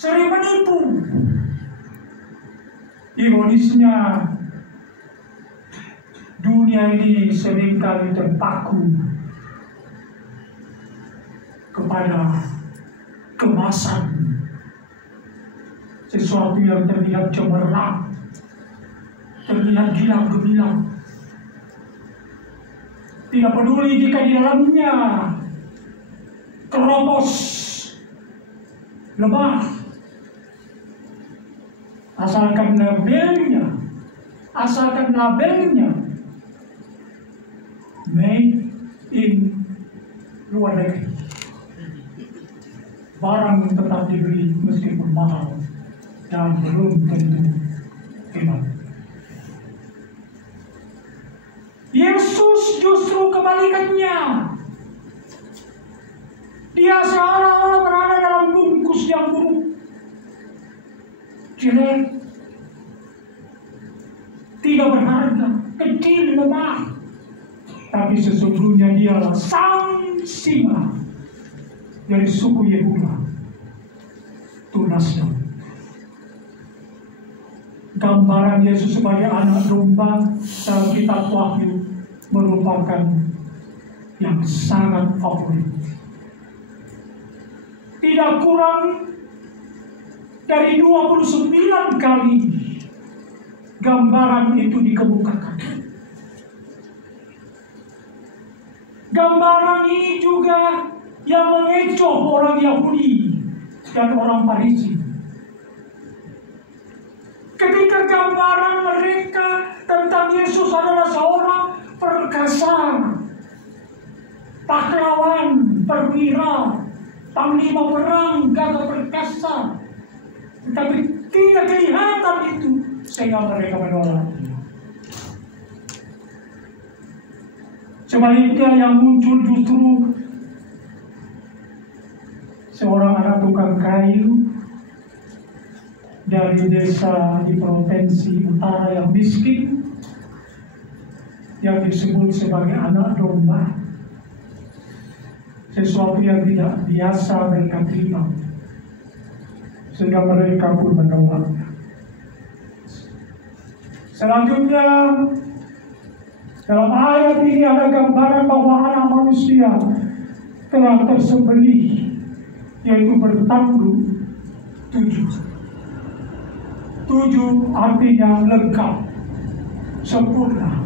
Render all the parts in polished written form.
sering menipu. Ironisnya, dunia ini seringkali terpaku kepada kemasan, sesuatu yang terlihat cemerlang, terlihat gilang gemilang. Tidak peduli jika di dalamnya keropos, lemah, asalkan labelnya made in luar negeri, barang tetap dibeli meskipun mahal dan belum tentu hebat. Yesus justru kebalikannya. Dia seolah-olah berada dalam bungkus yang buruk, jelek, tidak berharga, kecil, lemah. Tapi sesungguhnya dialah sang singa dari suku Yehuda, tunasnya. Gambaran Yesus sebagai anak domba dalam kitab Wahyu merupakan yang sangat favorit. Tidak kurang dari 29 kali gambaran itu dikemukakan. Gambaran ini juga yang mengecoh orang Yahudi dan orang Farisi. Ketika gambaran mereka tentang Yesus adalah seorang perkasa, pahlawan, perwira, panglima perang, gagah perkasa, tetapi tidak kelihatan itu sehingga mereka menolak. Sebaliknya yang muncul justru seorang anak tukang kayu dari desa di provinsi utara yang miskin, yang disebut sebagai anak domba, sesuatu yang tidak biasa mereka terima, sehingga mereka pun menolaknya. Selanjutnya, dalam ayat ini ada gambaran bahwa anak manusia telah tersembelih, yaitu bertanduk 7. 7 artinya lengkap, sempurna.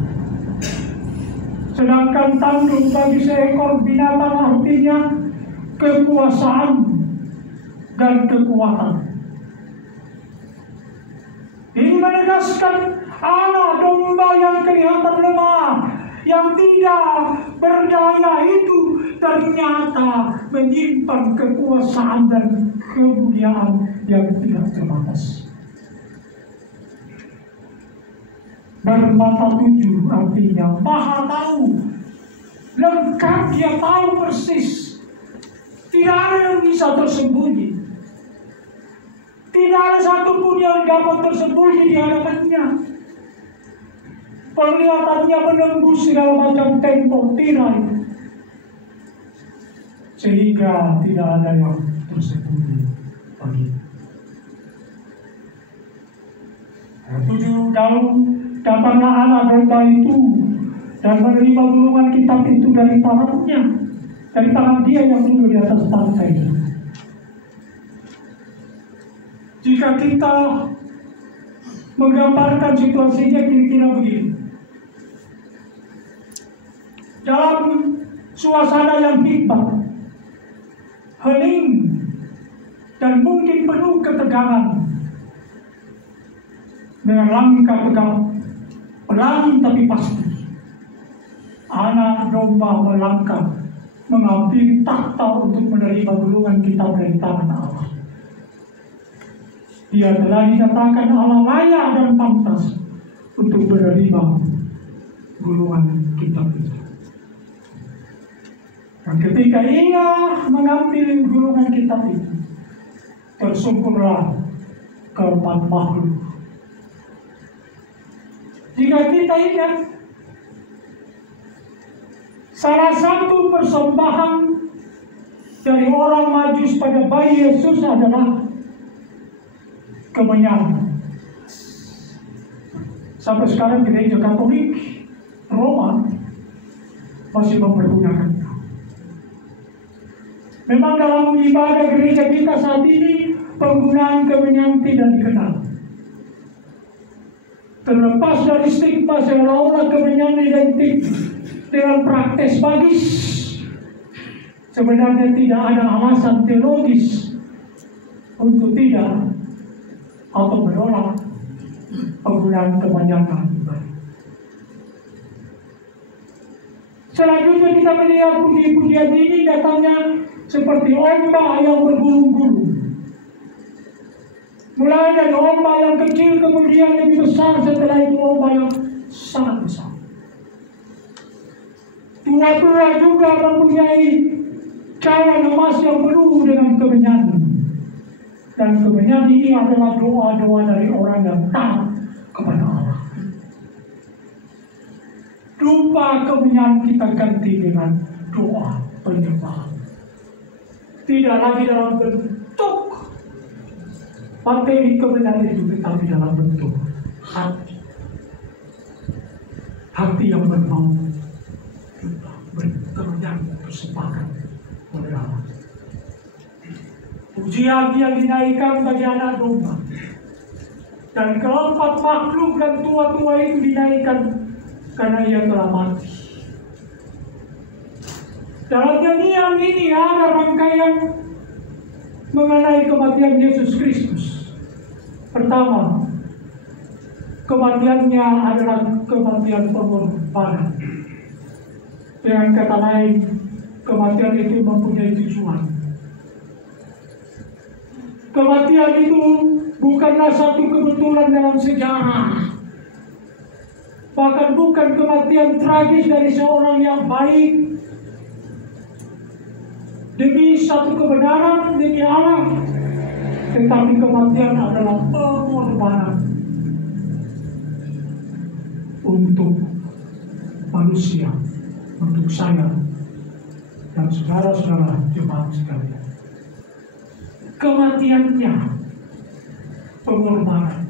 Sedangkan tanduk bagi seekor binatang artinya kekuasaan dan kekuatan. Ini menegaskan anak domba yang kelihatan lemah, yang tidak berdaya itu ternyata menyimpan kekuasaan dan kemuliaan yang tidak terbatas. Bermata 7 artinya maha tahu, lengkap, dia tahu persis. Tidak ada yang bisa tersembunyi. Tidak ada satupun yang dapat tersembunyi di hadapannya. Penglihatannya menembus segala macam tembok tirai, sehingga tidak ada yang tersembunyi baginya. 7 daun. Datanglah anak domba itu dan menerima gulungan kitab itu dari tangannya, dari tangan dia yang duduk di atas tangkai. Jika kita menggambarkan situasinya kira-kira begini, dalam suasana yang hikmat, hening, dan mungkin penuh ketegangan, dengan langkah tegap, pelan tapi pasti, anak domba melangkah mengambil takhta untuk menerima gulungan kitab dari tangan Allah. Dia telah dinyatakan Allah layak dan pantas untuk menerima gulungan kitab itu. Dan ketika ia mengambil gulungan kitab itu, tersungkurlah keempat makhluk. Jika kita ingat, salah satu persembahan dari orang Majus pada bayi Yesus adalah kemenyan. Sampai sekarang gereja Katolik Roma masih mempergunakannya. Memang dalam ibadah gereja kita saat ini penggunaan kemenyan tidak dikenal. Terlepas dari stigma seolah-olah kemenyan identik dengan praktek magis, sebenarnya tidak ada alasan teologis untuk tidak atau menolak penggunaan kemenyan. Selanjutnya kita melihat puji-pujian ini datangnya seperti ombak yang bergulung-gulung. Mulai dari ombak yang kecil kemudian lebih besar, setelah itu ombak yang sangat besar. Tua-tua juga mempunyai cawan emas yang penuh dengan kemenyan. Dan kemenyan ini adalah doa-doa dari orang yang taat kepada Allah. Lupa kemenyan kita ganti dengan doa penyembahan. Tidak lagi dalam bentuk materi kemenyan itu, tetapi dalam bentuk hati. Hati yang bermau berkemenyan bersepakat oleh Allah. Pujian yang dinaikkan bagi anak domba. Dan keempat makhluk dan tua-tua itu dinaikkan karena ia telah mati. Dalam nyanyian ini ada rangkaian mengenai kematian Yesus Kristus. Pertama, kematiannya adalah kematian pengorbanan. Dengan kata lain, kematian itu mempunyai tujuan. Kematian itu bukanlah satu kebetulan dalam sejarah. Bahkan bukan kematian tragis dari seorang yang baik demi satu kebenaran, demi Allah. Tetapi kematian adalah pengorbanan untuk manusia, untuk saya dan saudara-saudara jemaat sekalian. Kematiannya pengorbanan.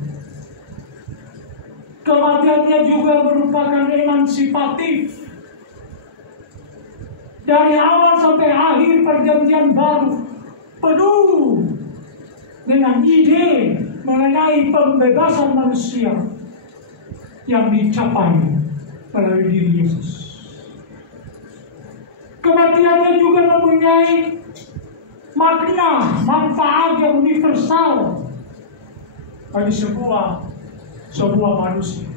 Kematiannya juga merupakan emansipatif. Dari awal sampai akhir perjanjian baru penuh dengan ide mengenai pembebasan manusia yang dicapai melalui diri Yesus. Kematiannya juga mempunyai makna, manfaat yang universal bagi sebuah manusia.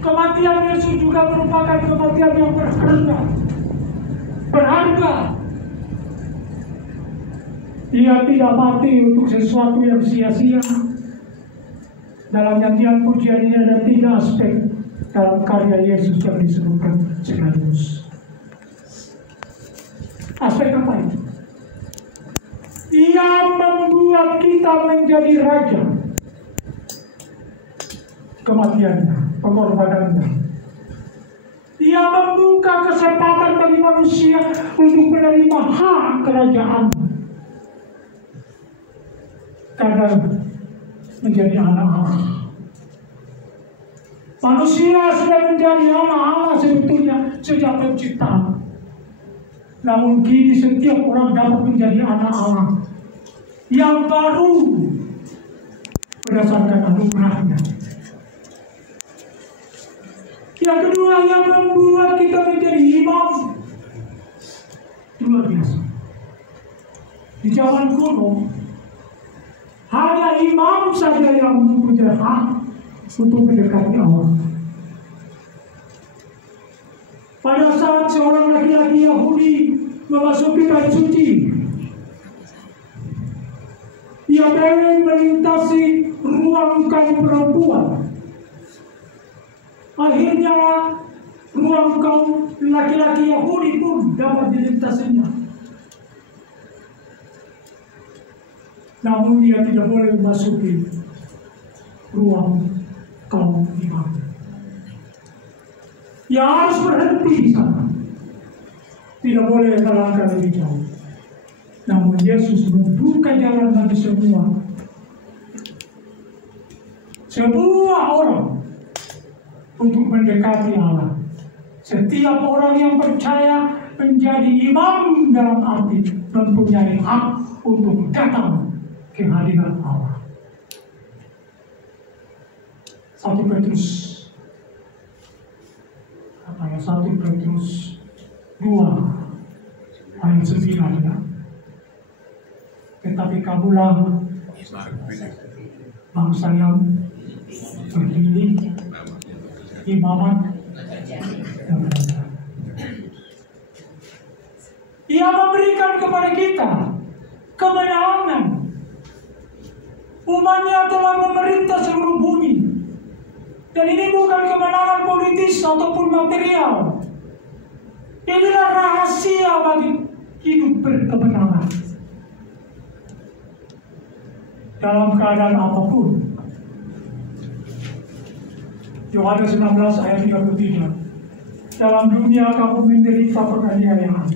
Kematian Yesus juga merupakan kematian yang berharga. Ia tidak mati untuk sesuatu yang sia-sia. Dalam nyanyian pujian ini ada 3 aspek dalam karya Yesus yang disebutkan sekaligus. Aspek apa itu? Ia membuat kita menjadi raja. Kematiannya, pengorbanannya. Ia membuka kesempatan bagi manusia untuk menerima hak kerajaan. Karena menjadi anak Allah. Manusia sudah menjadi anak Allah sebetulnya sejak penciptaan. Namun kini setiap orang dapat menjadi anak Allah yang baru berdasarkan anugerahnya. Yang kedua, yang membuat kita menjadi imam. Luar biasa. Di zaman kuno, hanya imam saja yang mempunyai hak untuk mendekati Allah. Pada saat seorang laki-laki Yahudi memasuki bait suci, ia boleh melintasi ruang kaum perempuan. Akhirnya ruang kaum laki-laki Yahudi pun dapat dilintasinya. Namun dia tidak boleh memasuki ruang kaum imam. Ia harus berhenti di sana. Tidak boleh melangkah lebih jauh. Namun Yesus membuka jalan bagi semua Semua orang untuk mendekati Allah. Setiap orang yang percaya menjadi imam dalam arti mempunyai hak untuk datang ke hadirat Allah. 1 Petrus 2 ayat 9 ya. Tetapi kamulah bangsa yang terpilih, imamat yang berada. Ia memberikan kepada kita kemenangan. Umatnya telah memerintah seluruh bumi. Dan ini bukan kemenangan politis ataupun material. Inilah rahasia bagi hidup berkemenangan. Dalam keadaan apapun. Yohanes 19 ayat 33. Dalam dunia kamu menderita penganiayaan,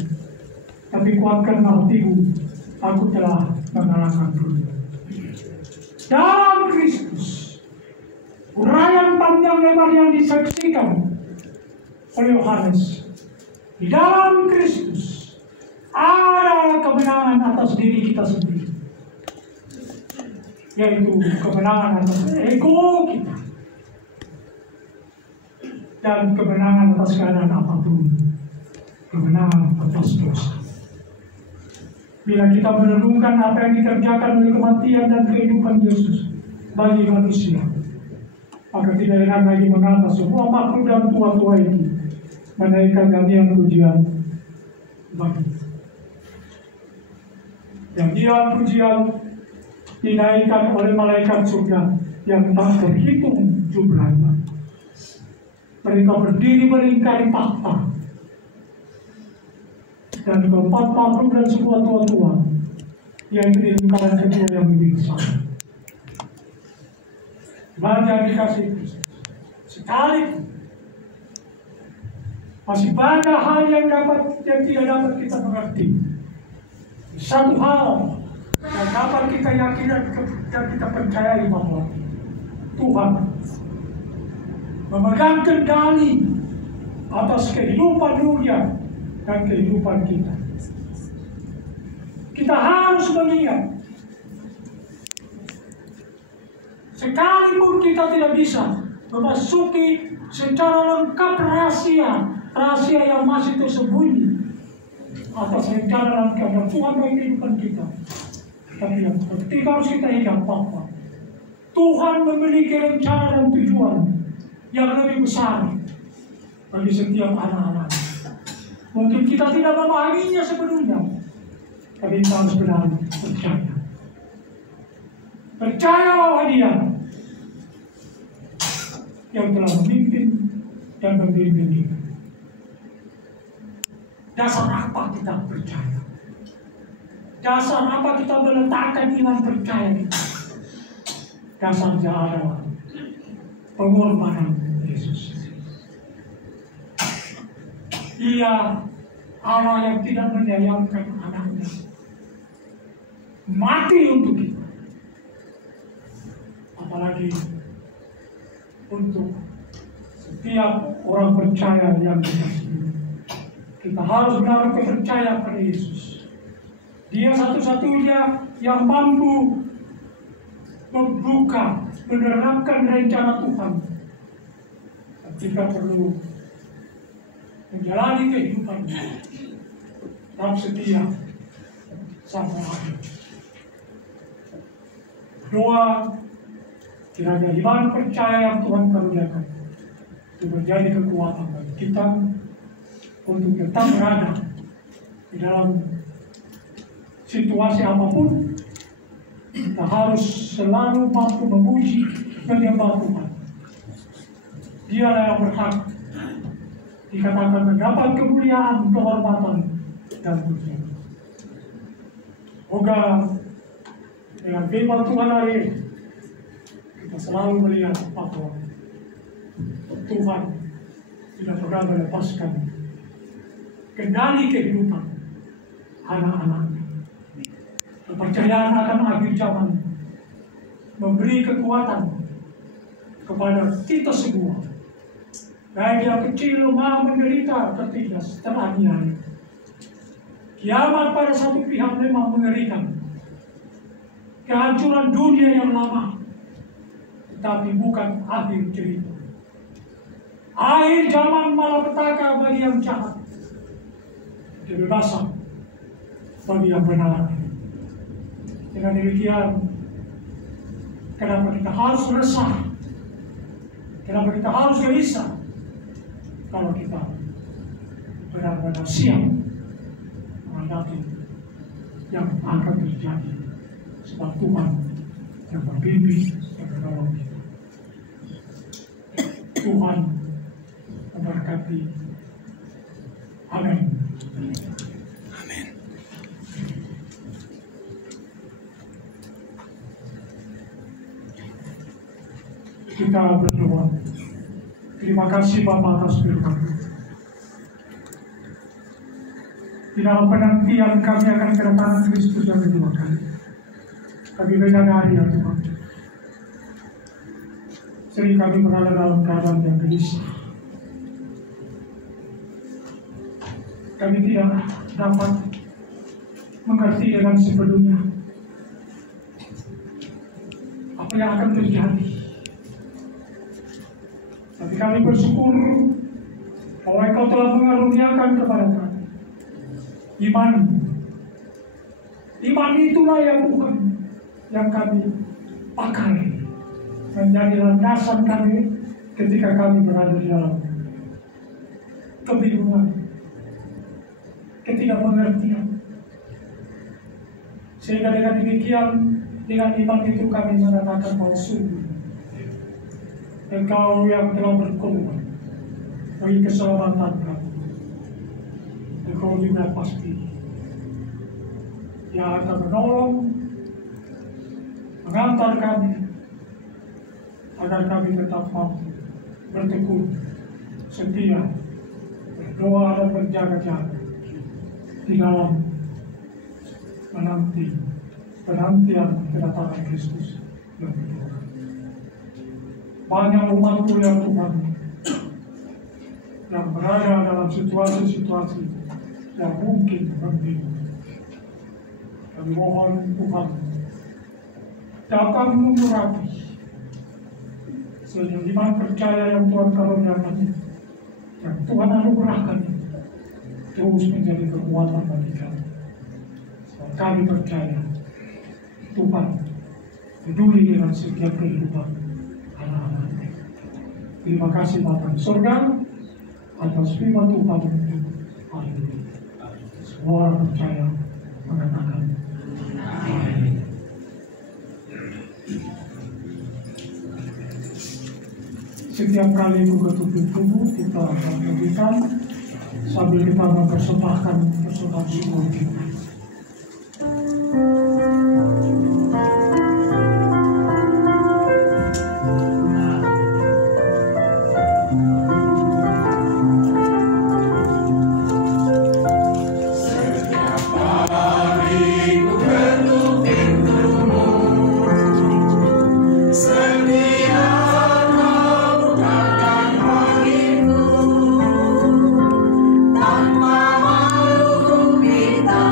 tapi kuatkanlah hatimu, aku telah mengalahkan dunia. Dalam Kristus, uraian panjang lebar yang disaksikan oleh Yohanes, di dalam Kristus ada kemenangan atas diri kita sendiri, yaitu kemenangan atas ego kita dan kemenangan atas keadaan apapun, kemenangan atas dosa. Bila kita merenungkan apa yang dikerjakan oleh kematian dan kehidupan Yesus bagi manusia, maka tidak heran lagi mengapa semua makhluk dan tua-tua ini menaikkan nyanyian pujian bagi. Nyanyian pujian dinaikkan oleh malaikat surga yang tak terhitung jumlahnya. Mereka berdiri melingkari takhta, dan keempat makhluk dan semua tua-tua yang di lingkaran kedua yang lebih besar. Banyak dikasih Kristus. Sekali masih banyak hal yang tidak dapat kita mengerti. Satu hal yang dapat kita yakinkan dan kita percayai bahwa Tuhan memegang kendali atas kehidupan dunia dan kehidupan kita. Kita harus mengingat, sekalipun kita tidak bisa memasuki secara lengkap rahasia yang masih tersembunyi atas rencana dan kehendak Tuhan bagi kehidupan kita. Tapi yang penting harus kita ingat bahwa Tuhan memiliki rencana dan tujuan yang lebih besar bagi setiap anak-anak. Mungkin kita tidak memahaminya sepenuhnya, tapi kita harus benar percaya. Percaya bahwa Dia yang telah memimpin dan membimbing kita. Dasar apa kita percaya? Dasar apa kita meletakkan iman percaya kita? Dasarnya adalah pengorbanan Yesus. Ia Allah yang tidak menyayangkan anaknya, mati untuk kita, apalagi untuk setiap orang percaya yang dikasihi. Kita harus menaruh kepercayaan pada Yesus. Dia satu-satunya yang mampu membuka, menerapkan rencana Tuhan. Kita perlu menjalani kehidupan dan setia sampai akhir. Doa kiranya iman percaya yang Tuhan karuniakan itu menjadi kekuatan bagi kita untuk tetap berada di dalam situasi apapun. Kita harus selalu mampu memuji menyembah Tuhan. Dialah yang berhak dikatakan mendapat kemuliaan, kehormatan, dan pujian. Semoga dengan firman Tuhan hari ini kita selalu melihat bahwa Tuhan tidak pernah melepaskan kendali kehidupan anak-anaknya. Kepercayaan akan akhir zaman memberi kekuatan kepada kita semua, baik yang kecil mau menderita atau tidak, teraniaya. Kiamat pada satu pihak memang mengerikan, kehancuran dunia yang lama, tetapi bukan akhir cerita. Akhir zaman malapetaka bagi yang jahat, kebebasan bagi yang benar. Dengan demikian, kenapa kita harus resah? Kenapa kita harus gelisah? Kalau kita benar-benar siap menghadapi yang akan terjadi, sebab Tuhan yang berbimbing dan menolong kita. Tuhan memberkati. Amin. Amin. Kita berdoa. Terima kasih Bapa atas firman. Di dalam penantian kami akan kedatangan Kristus yang kedua kali, kami menyadari ya Tuhan, sering kami berada dalam keadaan yang gelisah. Kami tidak dapat mengerti dengan sepenuhnya apa yang akan terjadi. Tapi kami bersyukur bahwa Engkau telah mengaruniakan kepada kami iman. Iman itulah yang Tuhan yang kami pakai menjadi landasan kami ketika kami berada di dalam kebingungan, ketidakmengertian. Sehingga dengan demikian, dengan iman itu kami mengatakan bahwa sungguh Engkau yang telah berkorban bagi keselamatan kami, Engkau juga pasti yang akan menolong, mengantar kami agar kami tetap mampu bertekun, setia, berdoa dan berjaga-jaga di dalam menanti penantian kedatangan Kristus yang kedua. Banyak umat-Mu yang Tuhan yang berada dalam situasi-situasi yang mungkin berbeda. Kami mohon Tuhan datang mengurapi sehingga iman percaya yang Tuhan karuniakan, yang Tuhan anugerahkan terus menjadi kekuatan bagi kami. Sebab kami percaya Tuhan peduli dengan setiap kehidupan anak-anak. Terima kasih Bapa di surga atas firman Tuhan ini. Haleluya. Semua orang percaya mengatakan amin. Setiap kali buka tubuh kita akan berikan sambil kita mempersembahkan persembahan syukur kita. Tanpa malu ku minta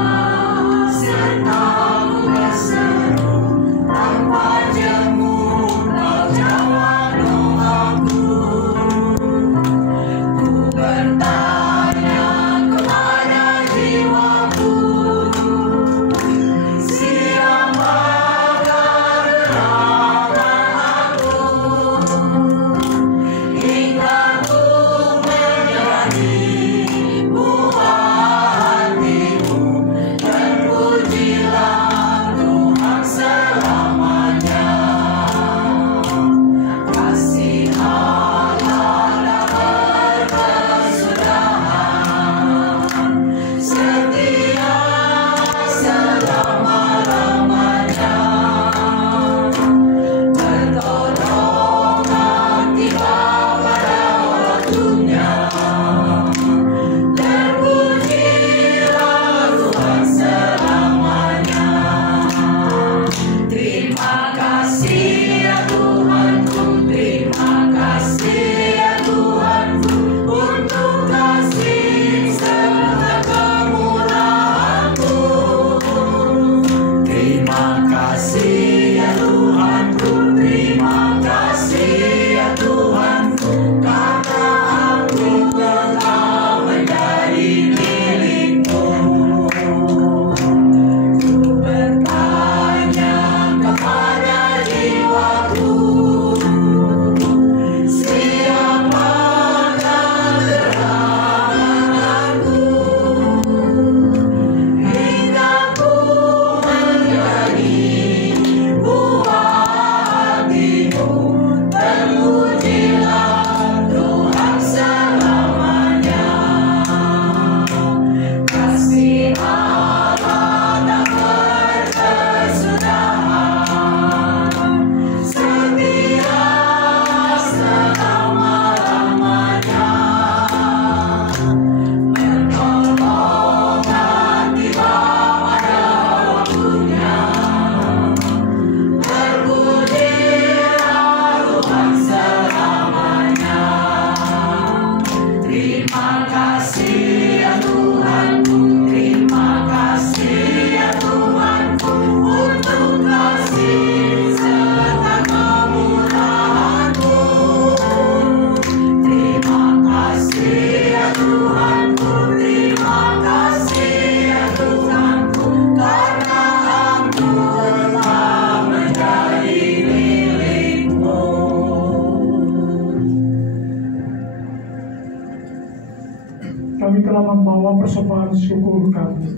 Kami telah membawa persembahan syukur kami.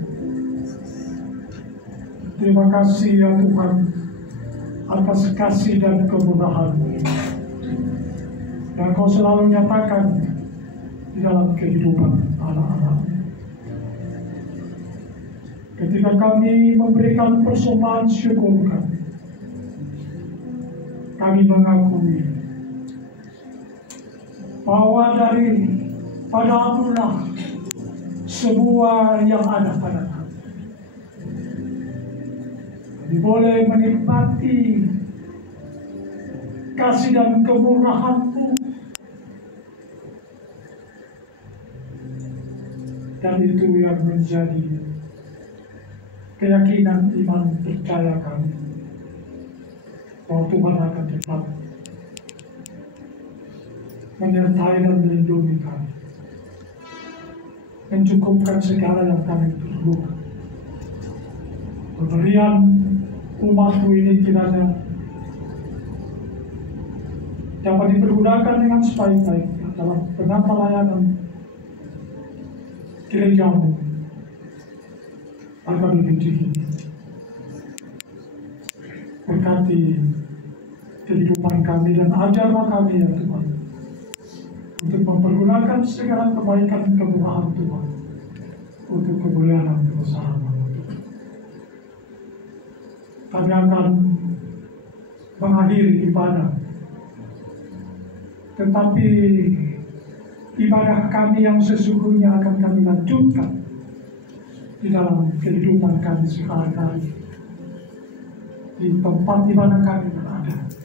Terima kasih ya Tuhan atas kasih dan kemurahan-Mu yang Kau selalu nyatakan di dalam kehidupan anak-anak. Ketika kami memberikan persembahan syukur kami mengakui bahwa padamu-lah semua yang ada pada kami. Kami boleh menikmati kasih dan kemurahan-Mu, dan itu yang menjadi keyakinan iman percaya kami bahwa Tuhan akan tetap menyertai dan melindungi kami, mencukupkan segala yang kami perlukan. Pemberian umat-Mu ini kiranya dapat dipergunakan dengan sebaik-baiknya dalam penata layanan gereja-Mu agar lebih tinggi. Berkati kehidupan kami dan ajarlah kami ya Tuhan, untuk mempergunakan segala kebaikan kemurahan Tuhan untuk kemuliaan dan kebesaran-Mu. Kami akan mengakhiri ibadah, tetapi ibadah kami yang sesungguhnya akan kami lanjutkan di dalam kehidupan kami sehari-hari di tempat di mana kami berada.